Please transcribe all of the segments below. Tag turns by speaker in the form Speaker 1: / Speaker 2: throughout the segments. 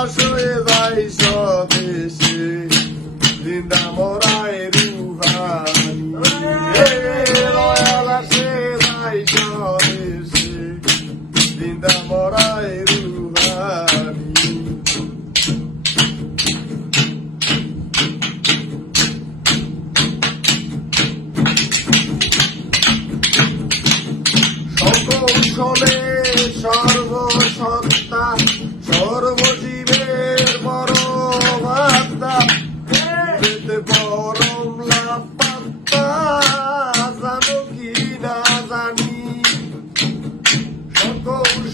Speaker 1: হতাশ হয়ে যাই স্বদেশে জিন্দা মরায় রুহানি দয়াল আসে যাই স্বদেশে জিন্দা মরায় রুহানি সকল সলে সর্বসত্তা, সর্বজীব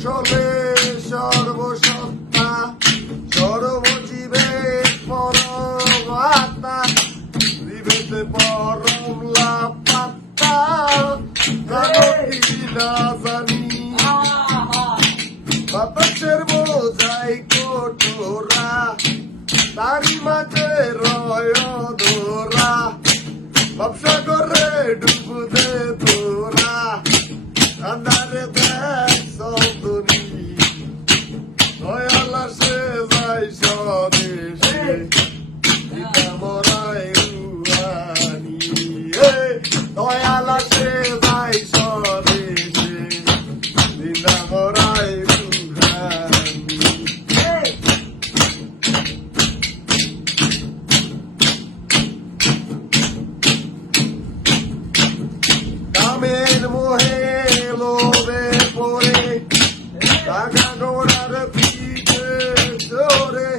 Speaker 1: কুশলে সর্বসত্তা, সর্বজীবে পরমাত্মা জীবেতে পরম লাভ পাত্তা না জানি বাতাসের বোঝাই কঠোরা তারি মাঝে লাগানোর আর পিঠে জোরে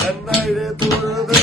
Speaker 1: কান্নাইরে তোর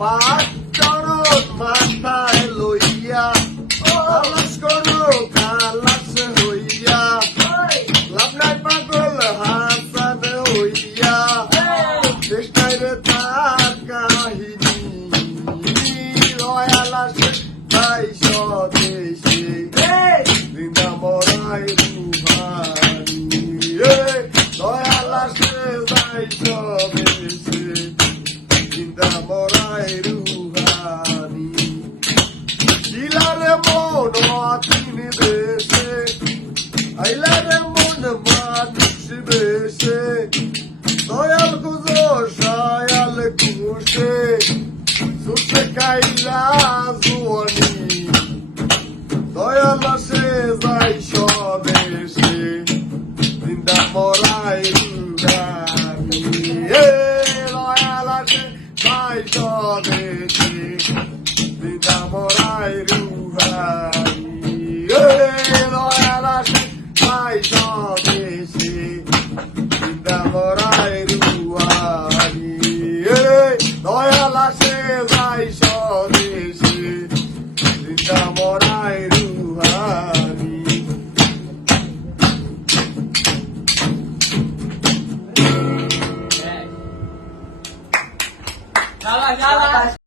Speaker 1: পাঁচ মাইরা জুয়ানি দয়াল সে যাই স্বদেশে জিন্দা মরাই দয়াল সে যাই স্বদেশে জিন্দা মরাই রুহানি দয়াল সে যাই স্বদেশে জিন্দা মরাই